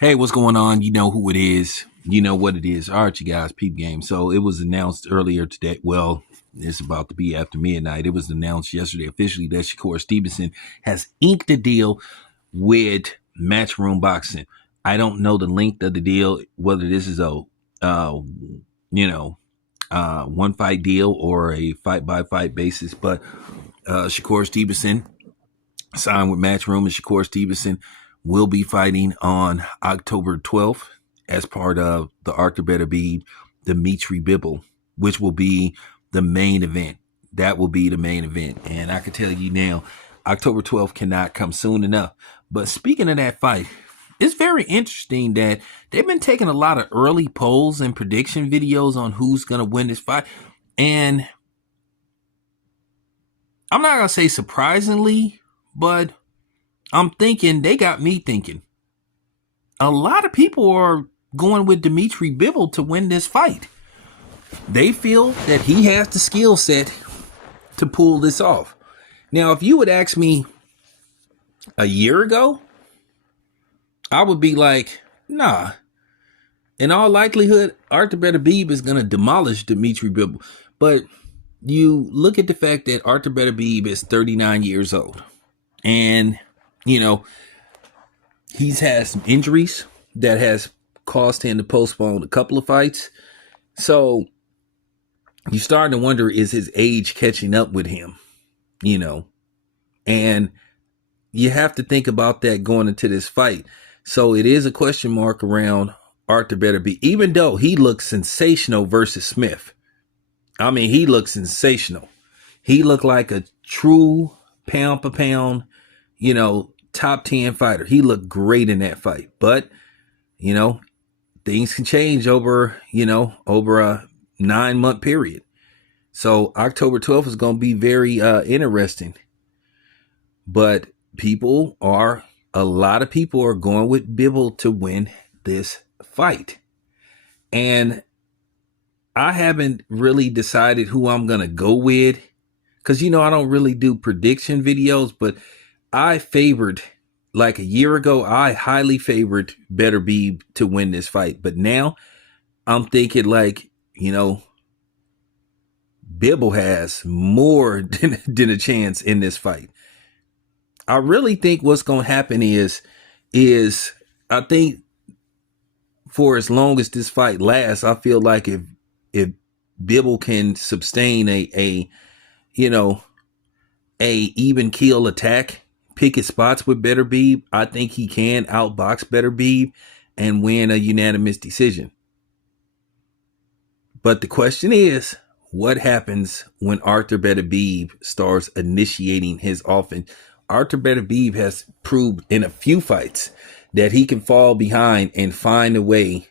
Hey, what's going on? You know who it is. You know what it is. All right, you guys, peep game. So it was announced earlier today. Well, it's about to be after midnight. It was announced yesterday officially that Shakur Stevenson has inked a deal with Matchroom Boxing. I don't know the length of the deal, whether this is a, uh, you know, one fight deal or a fight by fight basis, but Shakur Stevenson signed with Matchroom, and Shakur Stevenson will be fighting on October 12th as part of the Arthur Beterbiev Dimitri Bivol, which will be the main event. That will be the main event. And I can tell you now, October 12th cannot come soon enough. But speaking of that fight, it's very interesting that they've been taking a lot of early polls and prediction videos on who's going to win this fight. And I'm not going to say surprisingly, but I'm thinking, they got me thinking. A lot of people are going with Dimitri Bivol to win this fight. They feel that he has the skill set to pull this off. Now, if you would ask me a year ago, I would be like, nah. In all likelihood, Arthur Beterbiev is going to demolish Dimitri Bivol. But you look at the fact that Arthur Beterbiev is 39 years old. And, you know, he's had some injuries that has caused him to postpone a couple of fights. So you're starting to wonder, is his age catching up with him? You know, and you have to think about that going into this fight. So it is a question mark around Arthur Beterbiev, even though he looks sensational versus Smith. I mean, he looks sensational. He looked like a true pound for pound, you know, top 10 fighter. He looked great in that fight. But, you know, things can change over a 9-month period. So October 12th is going to be very interesting. But a lot of people are going with Bivol to win this fight. And I haven't really decided who I'm going to go with. Because, I don't really do prediction videos, but I favored, like a year ago, I highly favored Beterbiev to win this fight. But now I'm thinking Bivol has more than a chance in this fight. I really think what's going to happen is I think for as long as this fight lasts, I feel like if Bivol can sustain a even keel attack, pick his spots with Beterbiev, I think he can outbox Beterbiev and win a unanimous decision. But the question is, what happens when Arthur Beterbiev starts initiating his offense? Arthur Beterbiev has proved in a few fights that he can fall behind and find a way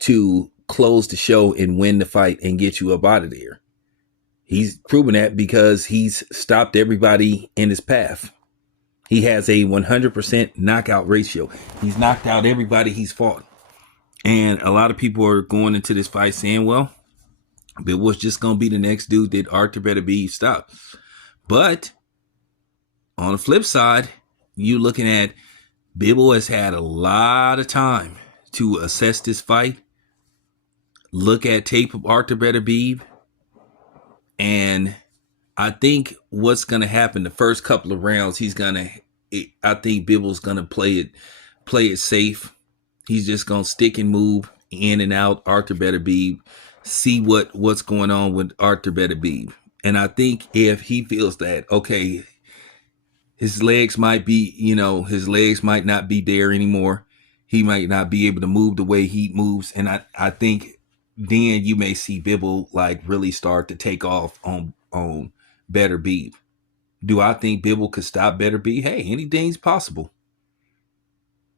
to close the show and win the fight and get you up out of there. He's proven that because he's stopped everybody in his path. He has a 100% knockout ratio. He's knocked out everybody he's fought. And a lot of people are going into this fight saying, well, Bivol's just going to be the next dude that Arthur Beterbiev stopped. But on the flip side, you looking at Bivol has had a lot of time to assess this fight, look at tape of Arthur Beterbiev, and I think what's going to happen the first couple of rounds, I think Bivol's going to play it safe. He's just going to stick and move in and out Arthur Beterbiev, see what's going on with Arthur Beterbiev. And I think if he feels that, okay, his legs might not be there anymore. He might not be able to move the way he moves. And I think then you may see Bivol really start to take off on Beterbiev. Do I think Bivol could stop Beterbiev? Hey, anything's possible.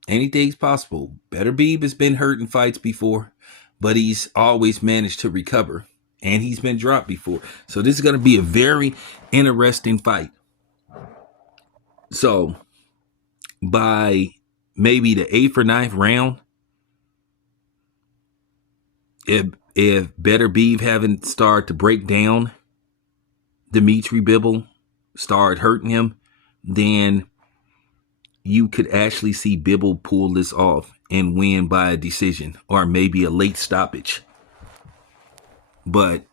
Anything's possible. Beterbiev has been hurt in fights before, but he's always managed to recover. And he's been dropped before. So this is going to be a very interesting fight. So by maybe the 8th or 9th round, if Beterbiev haven't started to break down Dimitri Bivol, start hurting him, then you could actually see Bivol pull this off and win by a decision or maybe a late stoppage. But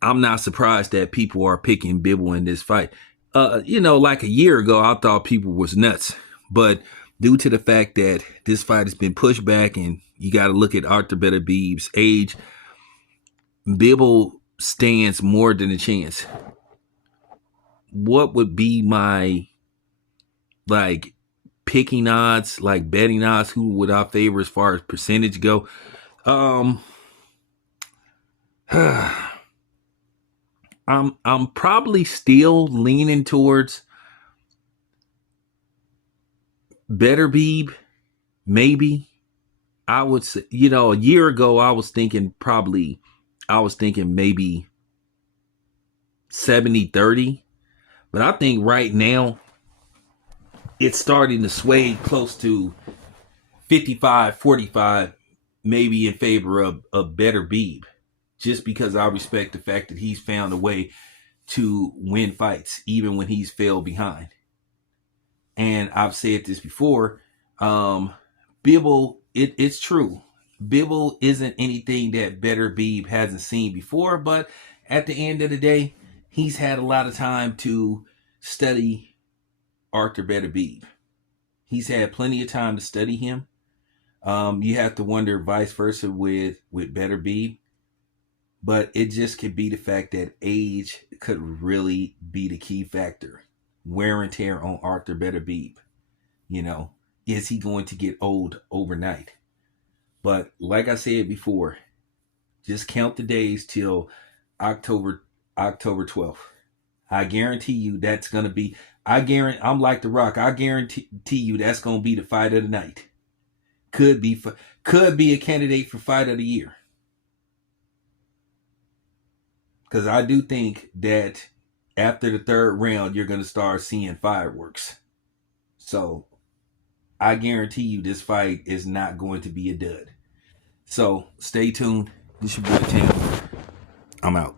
I'm not surprised that people are picking Bivol in this fight. Like a year ago, I thought people was nuts. But due to the fact that this fight has been pushed back and you got to look at Arthur Beterbiev's age, Bivol stands more than a chance. What would be my, like, picking odds, like betting odds? Who would I favor as far as percentage go? I'm probably still leaning towards Beterbiev, maybe. I would say, a year ago I was thinking maybe 70-30. But I think right now it's starting to sway close to 55-45, maybe in favor of Beterbiev, just because I respect the fact that he's found a way to win fights even when he's failed behind. And I've said this before, Bivol, it's true. Bivol isn't anything that Beterbiev hasn't seen before, but at the end of the day, he's had a lot of time to study Arthur Beterbiev. He's had plenty of time to study him. You have to wonder vice versa with Beterbiev. But it just could be the fact that age could really be the key factor. Wear and tear on Arthur Beterbiev. Is he going to get old overnight? But like I said before, just count the days till October 12th. I guarantee you that's going to be, I'm like The Rock. I guarantee you that's going to be the fight of the night. Could be a candidate for fight of the year. Because I do think that after the third round, you're going to start seeing fireworks. So I guarantee you this fight is not going to be a dud. So stay tuned. This your boy Tim. I'm out.